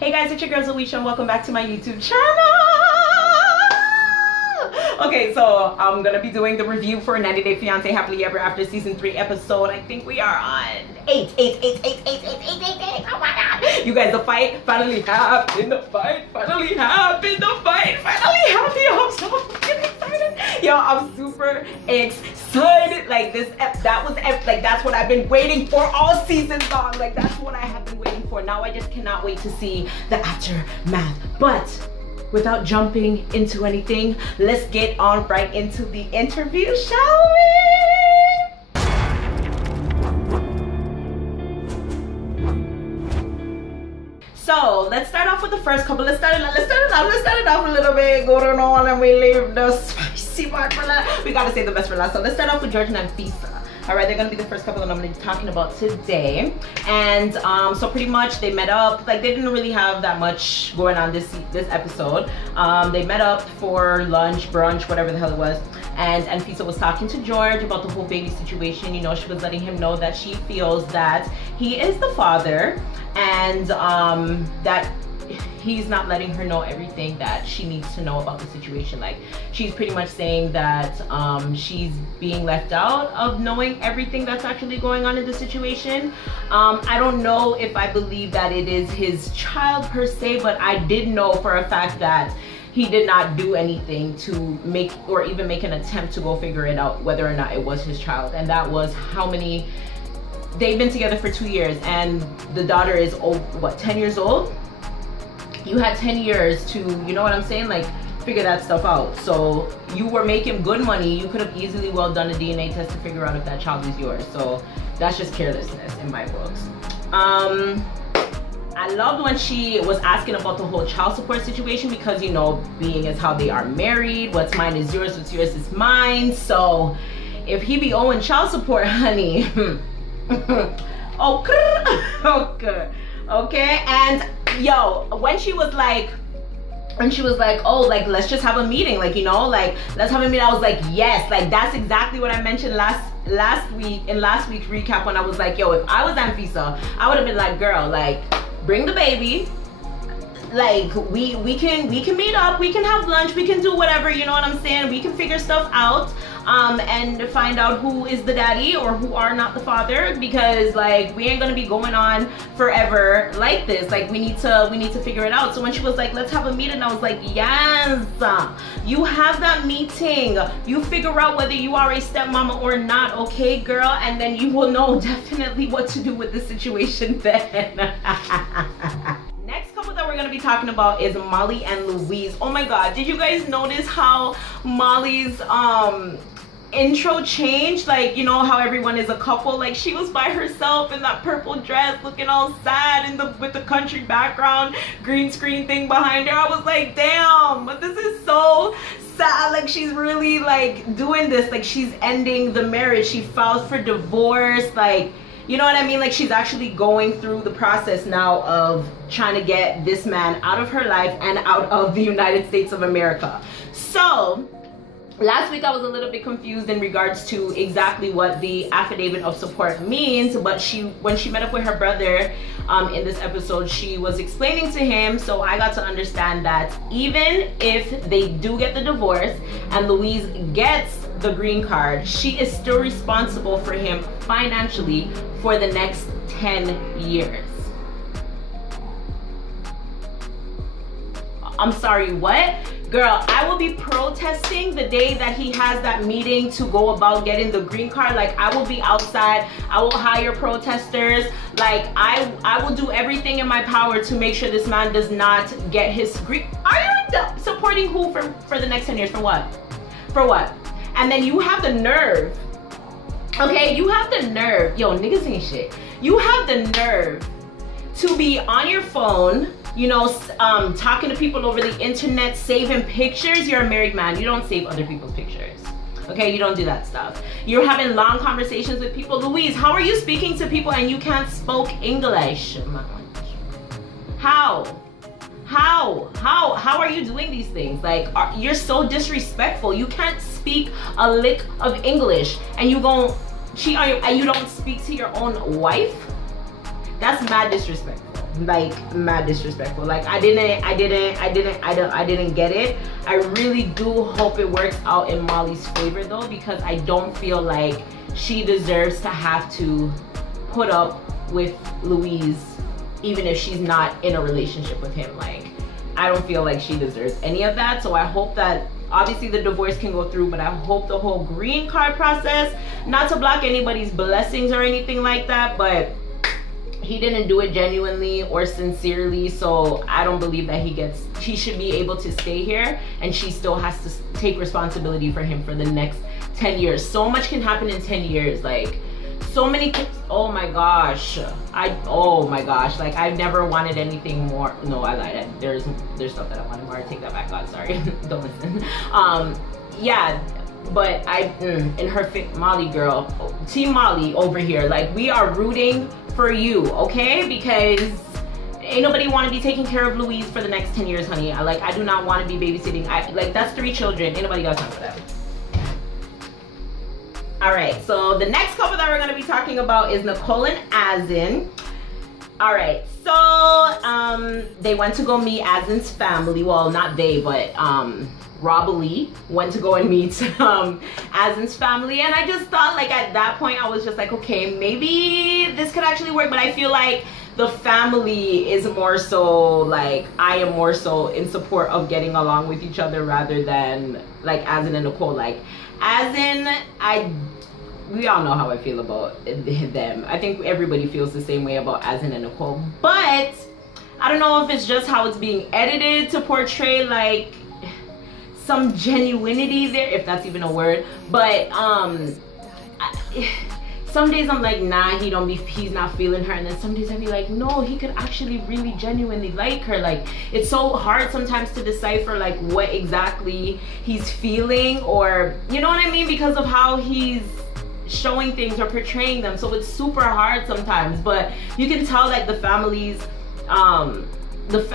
Hey guys, it's your girl ZO-ESHAAA and welcome back to my YouTube channel. Okay, so I'm gonna be doing the review for 90 Day Fiance Happily Ever After Season 3 episode. I think we are on 8. Oh my god. You guys, the fight finally happened. The fight finally happened. The fight finally happened. I'm so fucking excited. Yo, I'm super excited. Like that's what I've been waiting for all season long. Like that's what I have been waiting for. Now I just cannot wait to see the aftermath. But without jumping into anything, let's get on right into the interview, shall we? So let's start off with the first couple. Let's start it off a little bit going on, and we leave the spicy part for last. We gotta save the best for last. So let's start off with George and Anfisa. All right, they're gonna be the first couple that I'm gonna be talking about today. And so pretty much they met up. Like they didn't really have that much going on this episode. They met up for lunch, brunch, whatever the hell it was. And Anfisa was talking to George about the whole baby situation. You know, she was letting him know that she feels that he is the father, and that he's not letting her know everything that she needs to know about the situation. Like she's pretty much saying that she's being left out of knowing everything that's actually going on in the situation. I don't know if I believe that it is his child per se, but I did know for a fact that he did not do anything to make or even make an attempt to go figure it out whether or not it was his child. And that was how many, they've been together for 2 years and the daughter is what, 10 years old? You had 10 years to, you know what I'm saying, like figure that stuff out. So you were making good money. You could have easily well done a DNA test to figure out if that child is yours. So that's just carelessness in my books. I loved when she was asking about the whole child support situation, because you know, being as how they are married, what's mine is yours, what's yours is mine. So if he be owing child support, honey, okay. And yo, when she was like, oh, like let's just have a meeting, like, you know, like let's have a meeting, I was like, yes, like that's exactly what I mentioned last week in last week's recap, when I was like, yo, if I was Anfisa, I would have been like, girl, like bring the baby, like we can meet up, we can have lunch, we can do whatever, you know what I'm saying, we can figure stuff out, and find out who is the daddy or who are not the father, because like we ain't gonna be going on forever like this. Like we need to figure it out. So when she was like, let's have a meeting, I was like, yes, you have that meeting, you figure out whether you are a stepmama or not, okay girl, and then you will know definitely what to do with the situation then. Next couple that we're gonna be talking about is Molly and Louise. Oh my god, did you guys notice how Molly's intro changed? Like, you know how everyone is a couple, like she was by herself in that purple dress looking all sad with the country background, green screen thing behind her. I was like, damn, but this is so sad. Like she's really like doing this, like she's ending the marriage, she filed for divorce, like, you know what I mean? Like she's actually going through the process now of trying to get this man out of her life and out of the United States of America. So last week I was a little bit confused in regards to exactly what the affidavit of support means, but when she met up with her brother in this episode, she was explaining to him, so I got to understand that even if they do get the divorce and Louise gets the green card, she is still responsible for him financially for the next 10 years. I'm sorry, what? Girl, I will be protesting the day that he has that meeting to go about getting the green card. Like I will be outside, I will hire protesters, like I will do everything in my power to make sure this man does not get his green. Are you supporting who for the next 10 years? For what? For what? And then you have the nerve, okay, you have the nerve, yo, niggas ain't shit, you have the nerve to be on your phone, you know, talking to people over the internet, saving pictures. You're a married man, you don't save other people's pictures, okay? You don't do that stuff. You're having long conversations with people. Louise, how are you speaking to people and you can't speak English? How are you doing these things? Like, you're so disrespectful. You can't speak a lick of English and you gon' cheat on you and you don't speak to your own wife? That's mad disrespectful. like mad disrespectful. Like I didn't get it. I really do hope it works out in Molly's favor though, because I don't feel like she deserves to have to put up with Louise even if she's not in a relationship with him. Like I don't feel like she deserves any of that. So I hope that obviously the divorce can go through, but I hope the whole green card process, not to block anybody's blessings or anything like that, but he didn't do it genuinely or sincerely, so I don't believe that he should be able to stay here, and she still has to take responsibility for him for the next 10 years. So much can happen in 10 years, like so many, oh my gosh, like I've never wanted anything more. No, I lied. There's stuff that I wanted more. I take that back. God, sorry. Don't listen. Yeah, but in her Molly girl, Team Molly over here, like we are rooting for you, okay? Because ain't nobody want to be taking care of Louise for the next 10 years, honey. I do not want to be babysitting. Like that's 3 children. Ain't nobody got time for that. All right, so the next couple that we're going to be talking about is Nicole and Azin. All right, so they went to go meet Azin's family. Well, not they, but Rob Lee went to go and meet Azin's family, and I just thought, like, at that point I was just like, okay, maybe this could actually work. But I feel like the family is more so, like, I am more so in support of getting along with each other rather than like Azin and Nicole. Like Azin, we all know how I feel about them. I think everybody feels the same way about Azin and Nicole, but I don't know if it's just how it's being edited to portray like some genuinity there, if that's even a word. But some days I'm like, nah, he's not feeling her, and then some days I be like, no, he could actually really genuinely like her. Like it's so hard sometimes to decipher like what exactly he's feeling, or you know what I mean, because of how he's showing things or portraying them. So it's super hard sometimes. But you can tell like the families,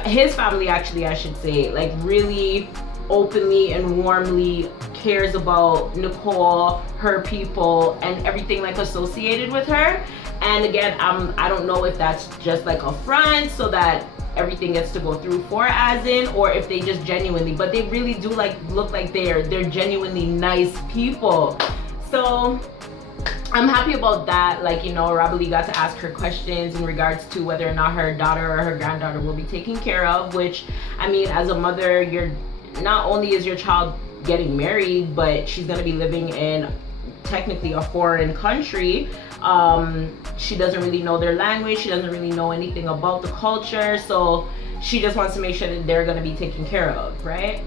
his family actually, I should say, like really openly and warmly cares about Nicole, her people, and everything like associated with her. And again, I don't know if that's just like a front so that everything gets to go through for Azin, or if they just genuinely, but they really do like look like they're genuinely nice people. So I'm happy about that. Like, you know, Robert got to ask her questions in regards to whether or not her daughter or her granddaughter will be taken care of, which, I mean, as a mother, you're not only is your child getting married, but she's going to be living in technically a foreign country. She doesn't really know their language. She doesn't really know anything about the culture. So she just wants to make sure that they're going to be taken care of, right?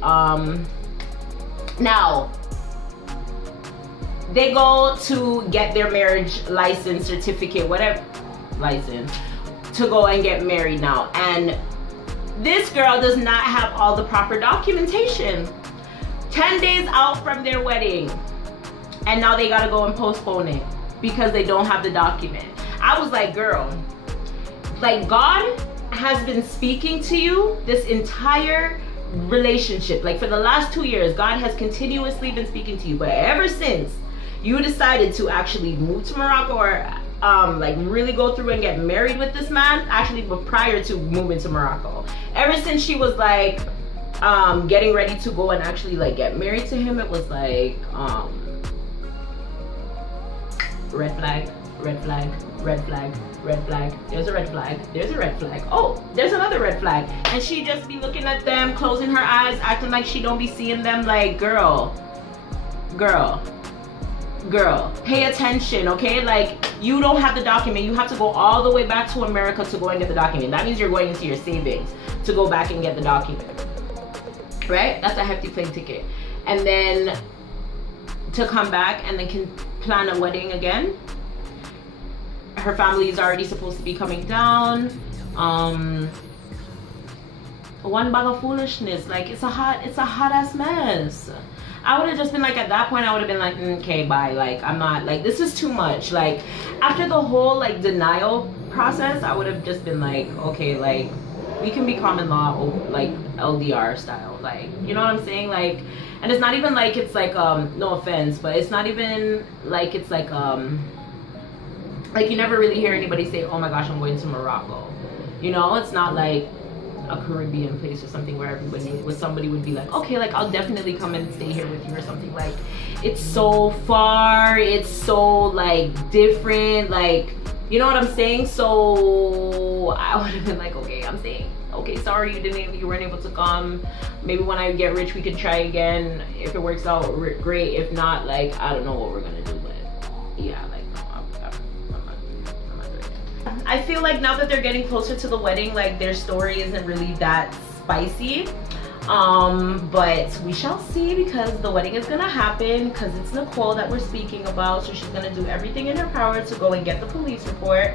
Now, they go to get their marriage license, certificate, whatever, license, to go and get married now. And this girl does not have all the proper documentation. 10 days out from their wedding, and now they gotta go and postpone it because they don't have the document. I was like, girl, like God has been speaking to you this entire relationship. Like for the last 2 years, God has continuously been speaking to you, but ever since you decided to actually move to Morocco, or like really go through and get married with this man, actually, but prior to moving to Morocco, ever since she was like getting ready to go and actually like get married to him, it was like red flag, red flag, red flag, red flag, there's a red flag, there's a red flag, oh, there's another red flag. And she just be looking at them, closing her eyes, acting like she don't be seeing them. Like, girl, pay attention, okay? Like, you don't have the document. You have to go all the way back to America to go and get the document. That means you're going into your savings to go back and get the document, right? That's a hefty plane ticket. And then to come back and then can plan a wedding again. Her family is already supposed to be coming down. One bag of foolishness. Like, it's a hot ass mess. I would have just been like, at that point, I would have been like, okay, bye. Like, I'm not, like, this is too much. Like, after the whole, like, denial process, I would have just been like, okay, like, we can be common law, like, LDR style. Like, you know what I'm saying? Like, and it's not even like it's like, no offense, but it's not even like it's like you never really hear anybody say, oh my gosh, I'm going to Morocco. You know, it's not like a Caribbean place or something where somebody would be like, okay, like I'll definitely come and stay here with you or something. Like, it's so far, it's so like different, like, you know what I'm saying? So I would have been like, okay, I'm staying. Okay, sorry you weren't able to come. Maybe when I get rich we can try again. If it works out, great. If not, like, I don't know what we're gonna do. But yeah, like, no, I'm not doing it. I feel like now that they're getting closer to the wedding, like their story isn't really that spicy. But we shall see, because the wedding is gonna happen, because it's Nicole that we're speaking about. So she's gonna do everything in her power to go and get the police report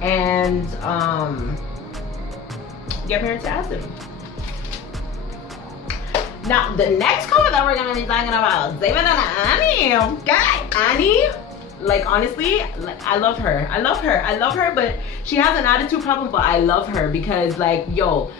and get married to Adam. Now the next couple that we're gonna be talking about, David and Annie. Okay, Annie, like, honestly, like, I love her, but she has an attitude problem. But I love her because, like, yo,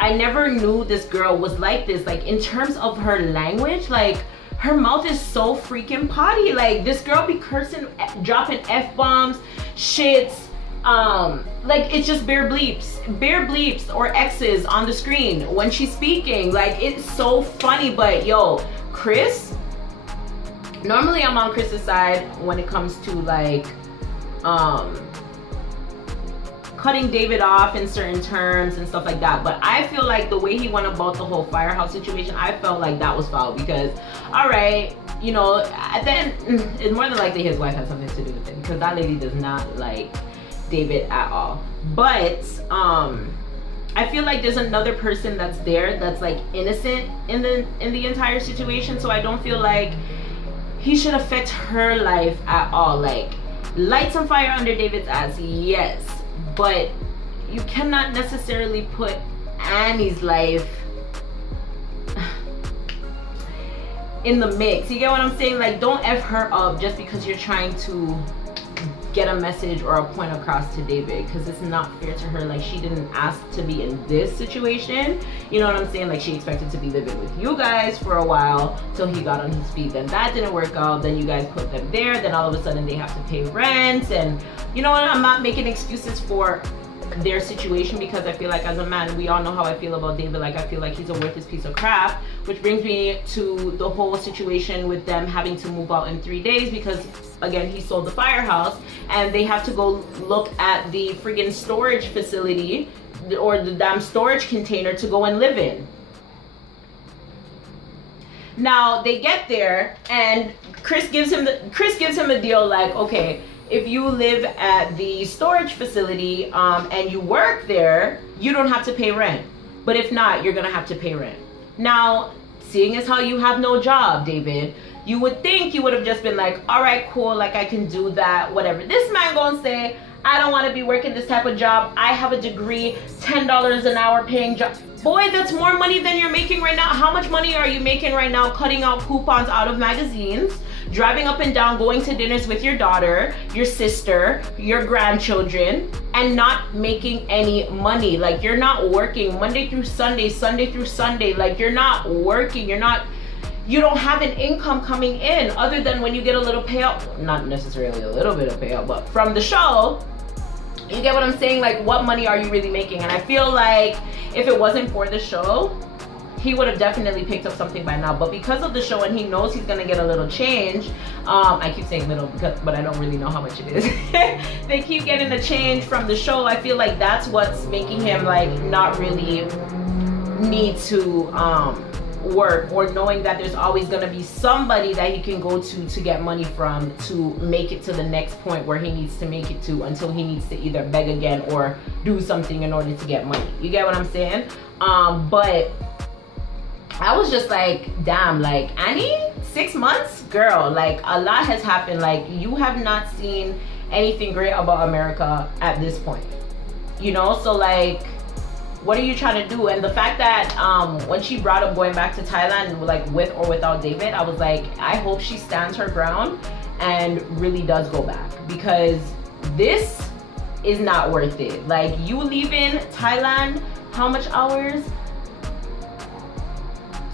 I never knew this girl was like this. Like, in terms of her language, like, her mouth is so freaking potty. Like, this girl be cursing, dropping F-bombs, shits, like, it's just bare bleeps or X's on the screen when she's speaking. Like, it's so funny. But yo, Chris, normally I'm on Chris's side when it comes to, like, cutting David off in certain terms and stuff like that. But I feel like the way he went about the whole firehouse situation, I felt like that was foul. Because, all right, you know, then it's more than likely his wife has something to do with it, because that lady does not like David at all. But I feel like there's another person that's there that's, like, innocent in the entire situation. So I don't feel like he should affect her life at all. Like, light some fire under David's ass, yes, but you cannot necessarily put Annie's life in the mix. You get what I'm saying? Like, don't F her up just because you're trying to get a message or a point across to David, because it's not fair to her. Like, she didn't ask to be in this situation, you know what I'm saying? Like, she expected to be living with you guys for a while till he got on his feet. Then that didn't work out. Then you guys put them there. Then all of a sudden they have to pay rent. And you know what, I'm not making excuses for their situation, because I feel like, as a man, we all know how I feel about David. Like, I feel like he's a worthless piece of crap, which brings me to the whole situation with them having to move out in 3 days, because again, he sold the firehouse and they have to go look at the friggin' storage facility or the damn storage container to go and live in. Now they get there and Chris gives him a deal, like, okay, if you live at the storage facility and you work there, you don't have to pay rent. But if not, you're gonna have to pay rent. Now, seeing as how you have no job, David, you would think you would have just been like, all right, cool, like, I can do that, whatever. This man gonna say, I don't want to be working this type of job. I have a degree, $10 an hour paying job. Boy, that's more money than you're making right now. How much money are you making right now cutting out coupons out of magazines, driving up and down, going to dinners with your daughter, your sister, your grandchildren, and not making any money? Like, you're not working Monday through Sunday, Sunday through Sunday. Like, you're not working. You don't have an income coming in other than when you get a little payout. Not necessarily a little bit of payout, but from the show. You get what I'm saying? Like, what money are you really making? And I feel like if it wasn't for the show, he would have definitely picked up something by now. But because of the show, and he knows he's gonna get a little change, I keep saying little, but I don't really know how much it is. They keep getting the change from the show. I feel like that's what's making him, like, not really need to work, or knowing that there's always going to be somebody that he can go to get money from to make it to the next point where he needs to make it to, until he needs to either beg again or do something in order to get money. You get what I'm saying? But I was just like, damn, like, Annie, 6 months? Girl, like, a lot has happened. Like, you have not seen anything great about America at this point, you know? So, like, what are you trying to do? And the fact that when she brought up going back to Thailand, like, with or without David, I was like, I hope she stands her ground and really does go back, because this is not worth it. Like, you leaving Thailand, how much hours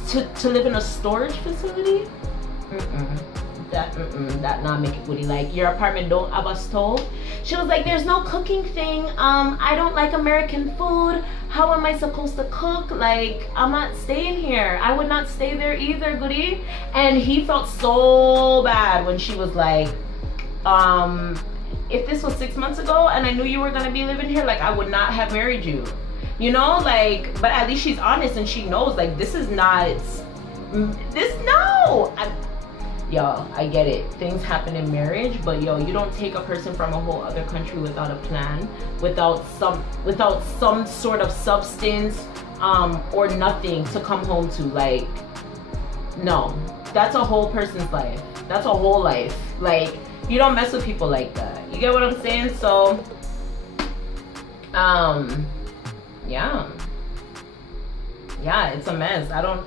to live in a storage facility? that not make it goodie. Like, your apartment don't have a stove? She was like, there's no cooking thing. I don't like American food. How am I supposed to cook? Like, I'm not staying here. I would not stay there either, goodie. And he felt so bad when she was like, if this was 6 months ago and I knew you were gonna be living here, like, I would not have married you. You know, like, but at least she's honest and she knows, like, this is not, yo, I get it. Things happen in marriage, but yo, you don't take a person from a whole other country without a plan, without some sort of substance, or nothing to come home to. Like, no, that's a whole person's life. That's a whole life. Like, you don't mess with people like that. You get what I'm saying? So, yeah, it's a mess. I don't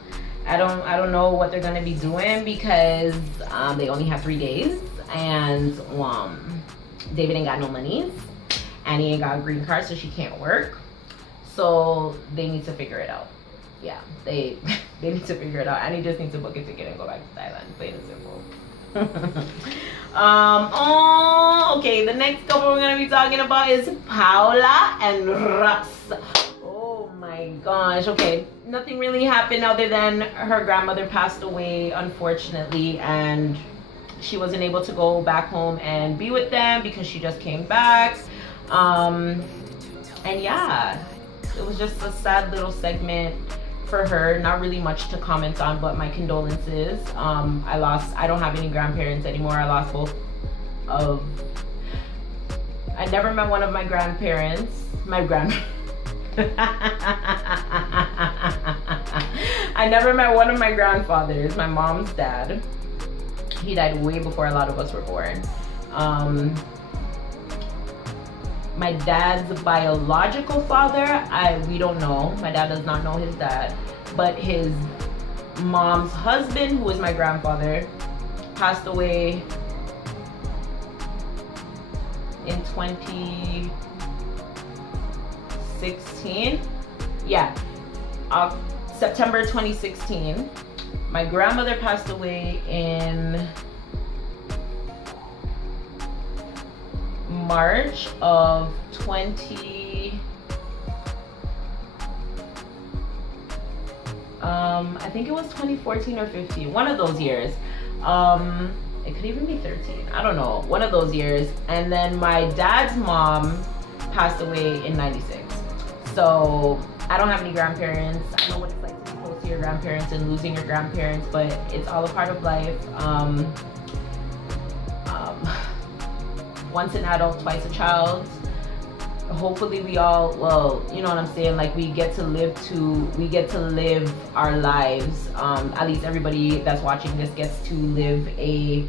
know what they're gonna be doing, because they only have 3 days, and David ain't got no money, and he ain't got a green card, so she can't work. So they need to figure it out. Yeah, they need to figure it out, and he just needs to book a ticket and go back to Thailand. Plain and simple. Okay, the next couple we're gonna be talking about is Paola and Russ. Oh my gosh. Okay, nothing really happened other than her grandmother passed away, unfortunately, and she wasn't able to go back home and be with them because she just came back. And yeah, it was just a sad little segment for her. Not really much to comment on, but my condolences. I don't have any grandparents anymore. I lost both of, I never met one of my grandparents. I never met one of my grandfathers. My mom's dad, he died way before a lot of us were born. My dad's biological father, we don't know. My dad does not know his dad, but his mom's husband, who is my grandfather, passed away in 2016. Yeah, September 2016. My grandmother passed away in March of 20, I think it was 2014 or 15, one of those years. It could even be 13, I don't know, one of those years. And then my dad's mom passed away in 96. So I don't have any grandparents. I know what it's like to be close to your grandparents and losing your grandparents, but it's all a part of life. Once an adult, twice a child. Hopefully we all, well, you know what I'm saying, like, we get to live our lives. At least everybody that's watching this gets to live a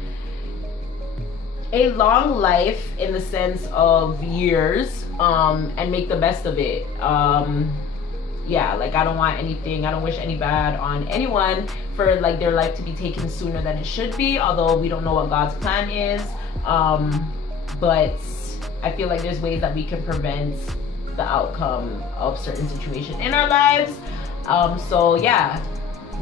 long life in the sense of years, and make the best of it. Yeah, like, I don't wish any bad on anyone for, like, their life to be taken sooner than it should be, although we don't know what God's plan is. But I feel like there's ways that we can prevent the outcome of certain situations in our lives. So yeah,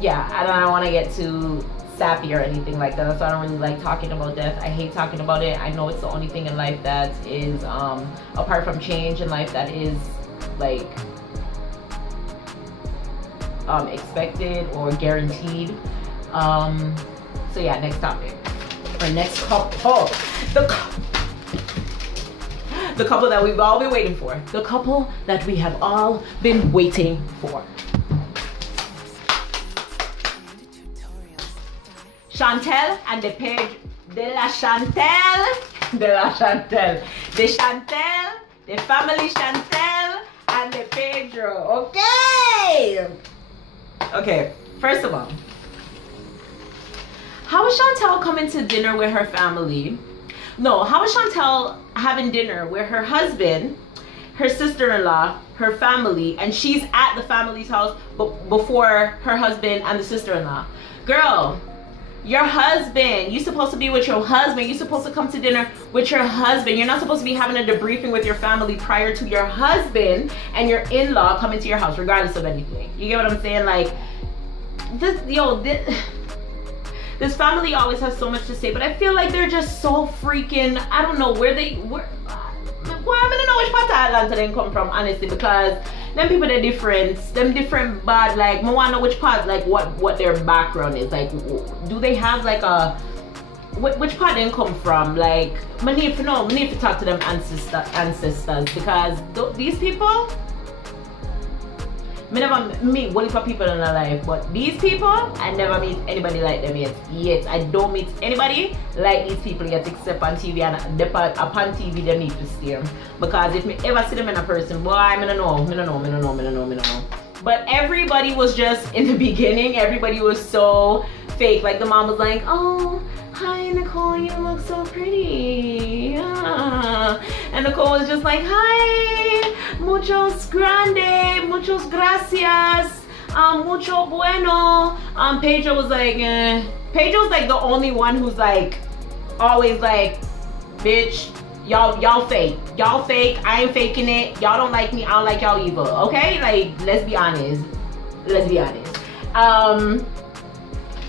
I don't want to get too sappy or anything like that. So I don't really like talking about death. I hate talking about it. I know it's the only thing in life that is, apart from change in life, that is, like, expected or guaranteed. So yeah, next topic. Or next couple. The couple that we've all been waiting for. The couple that we have all been waiting for. Chantel and the page de la Chantel. The family Chantel and the Pedro. Okay, first of all, how is Chantel coming to dinner with her family? No, how is Chantel having dinner with her husband, her sister-in-law, her family, and she's at the family's house before her husband and the sister-in-law? Girl, your husband, you're supposed to be with your husband. You're supposed to come to dinner with your husband. You're not supposed to be having a debriefing with your family prior to your husband and your in-law coming to your house, regardless of anything. You get what I'm saying? Like, this family always has so much to say, but I feel like they're just so freaking, I don't know where I don't know which part of Atlanta they come from, honestly, because them people, they're different. Them different bad, like, I want to know which part, like, what their background is. Like, do they have, like, a, which part they come from? Like, I need to know, I need to talk to them ancestors, because these people, I never meet one of people in my life, but these people, I never meet anybody like them yet. I don't meet anybody like these people yet, except on TV, and upon TV they need to steer. Because if me ever see them in a person, boy, I don't know. But everybody was just, in the beginning, everybody was so fake. Like the mom was like, oh, hi Nicole, you look so pretty. Yeah. And Nicole was just like, hi, muchos grande, muchos gracias, mucho bueno. Pedro was like, Pedro's like the only one who's like, always like, bitch, y'all fake. Y'all fake, I ain't faking it. Y'all don't like me, I don't like y'all either, okay? Like, let's be honest.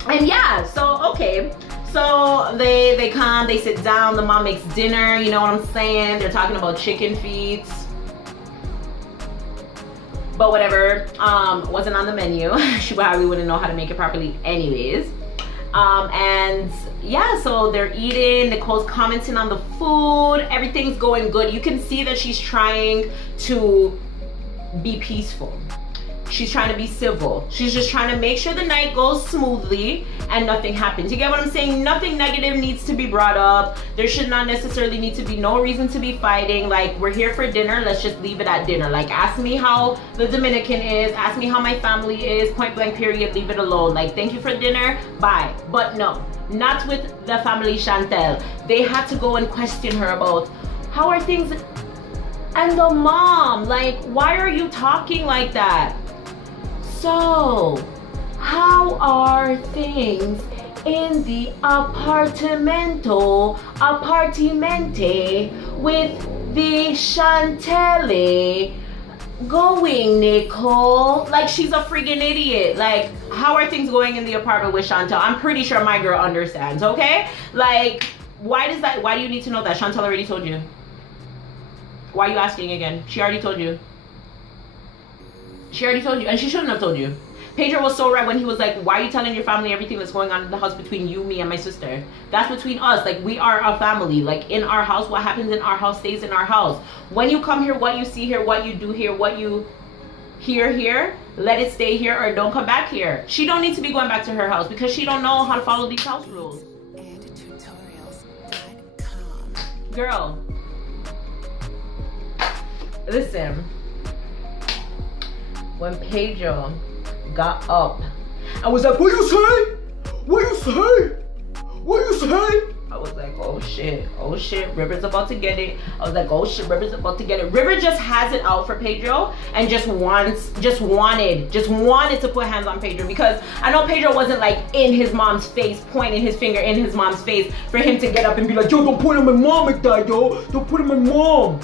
And yeah, so, okay. So they come, they sit down, the mom makes dinner, you know what I'm saying? They're talking about chicken feet. But whatever, wasn't on the menu. She probably wouldn't know how to make it properly anyways. And yeah, so they're eating, Nicole's commenting on the food, everything's going good. You can see that she's trying to be peaceful. She's trying to be civil. She's just trying to make sure the night goes smoothly and nothing happens. You get what I'm saying? Nothing negative needs to be brought up. There should not necessarily need to be no reason to be fighting. Like, we're here for dinner, let's just leave it at dinner. Like, ask me how the Dominican is, ask me how my family is, point blank period, leave it alone. Like, thank you for dinner, bye. But no, not with the family Chantel. They had to go and question her about, how are things? And the mom, like, why are you talking like that? So, how are things in the apartimente with the Chantel going, Nicole? Like, she's a freaking idiot. Like, how are things going in the apartment with Chantel? I'm pretty sure my girl understands, okay? Like, why do you need to know that? Chantel already told you. Why are you asking again? She already told you. She already told you, and she shouldn't have told you. Pedro was so right when he was like, why are you telling your family everything that's going on in the house between you, me, and my sister? That's between us. Like, we are a family. Like, in our house, what happens in our house stays in our house. When you come here, what you see here, what you do here, what you hear here, let it stay here or don't come back here. She don't need to be going back to her house because she don't know how to follow these house rules. Girl, listen. When Pedro got up, I was like, what you say? What you say? What you say? I was like, oh shit, River's about to get it. I was like, oh shit, River's about to get it. River just has it out for Pedro and just wanted to put hands on Pedro, because I know Pedro wasn't like in his mom's face, pointing his finger in his mom's face for him to get up and be like, yo, don't point at my mom like that, yo. Don't point at my mom.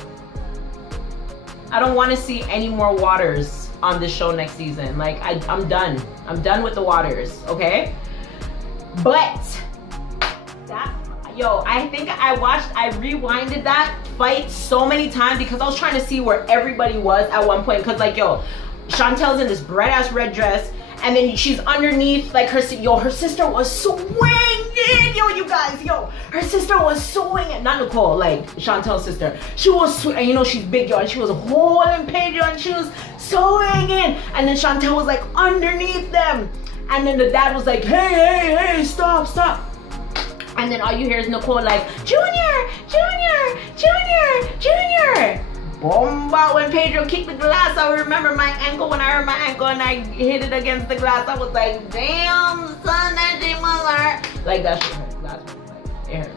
I don't want to see any more Waters on this show next season. Like, I'm done. I'm done with the Waters, okay? But that, yo, I think I rewinded that fight so many times because I was trying to see where everybody was at one point. Because, like, yo, Chantel's in this bright ass red dress, and then she's underneath, like, her sister was swinging, yo, you guys, yo, her sister was swinging, not Nicole, like, Chantel's sister, she was swinging, and you know, she's big, yo, and she was holding Pedro, and she was swinging, and then Chantel was, like, underneath them, and then the dad was like, hey, stop, and then all you hear is Nicole, like, Junior, bomba. When Pedro kicked the glass, I remember my ankle. When I hurt my ankle and I hit it against the glass, I was like, damn, son, that shit must hurt. Like, that shit hurt. That's what it hurt.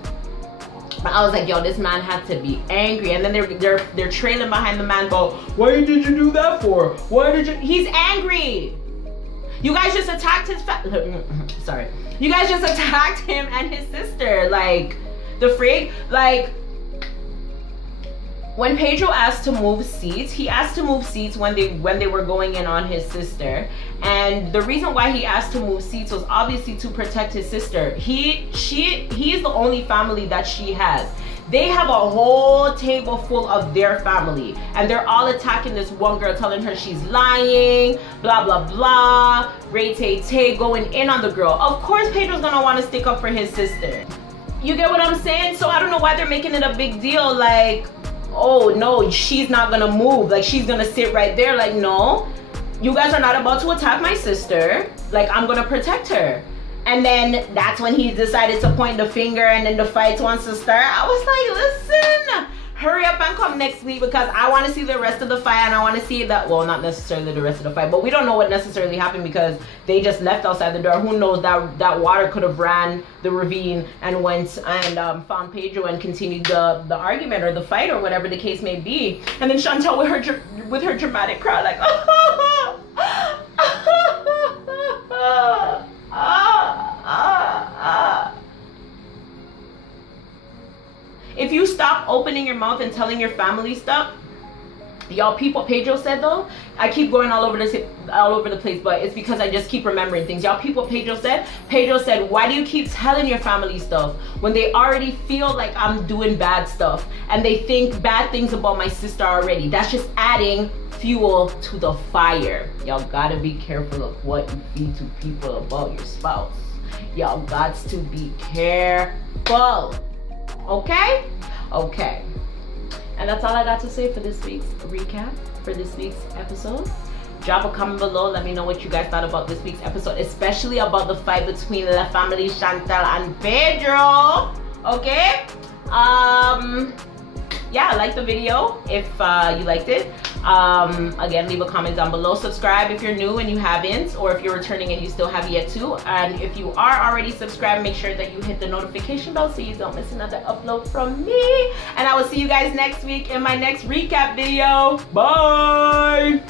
But I was like, yo, this man had to be angry. And then they're trailing behind the man, go, why did you do that for? Why did you? He's angry. You guys just attacked his sorry. You guys just attacked him and his sister. Like, the freak, like, when Pedro asked to move seats, he asked to move seats when they were going in on his sister. And the reason why he asked to move seats was obviously to protect his sister. He is the only family that she has. They have a whole table full of their family, and they're all attacking this one girl, telling her she's lying, blah, blah, blah, Ray Tay Tay, going in on the girl. Of course, Pedro's gonna want to stick up for his sister. You get what I'm saying? So I don't know why they're making it a big deal, like, oh no, she's not gonna move, like she's gonna sit right there. Like, no, you guys are not about to attack my sister. Like, I'm gonna protect her. And then that's when he decided to point the finger, and then the fight wants to start. I was like, listen, hurry up and come next week, because I want to see the rest of the fight, and I want to see that, well, not necessarily the rest of the fight, but we don't know what necessarily happened, because they just left outside the door. Who knows, that water could have ran the ravine and went and found Pedro and continued the argument or the fight or whatever the case may be. And then Chantel with her dramatic cry, like, If you stop opening your mouth and telling your family stuff, y'all, people, Pedro said though, I keep going all over the place, but it's because I just keep remembering things. Y'all, people, Pedro said, why do you keep telling your family stuff when they already feel like I'm doing bad stuff and they think bad things about my sister already? That's just adding fuel to the fire. Y'all gotta be careful of what you feed to people about your spouse. Y'all got to be careful. Okay? Okay. And that's all I got to say for this week's recap, for this week's episode. Drop a comment below. Let me know what you guys thought about this week's episode, especially about the fight between La Family Chantel and Pedro. Okay? Yeah, like the video if you liked it. Again, leave a comment down below. Subscribe if you're new and you haven't, or if you're returning and you still have yet to. And if you are already subscribed, make sure that you hit the notification bell so you don't miss another upload from me. And I will see you guys next week in my next recap video. Bye.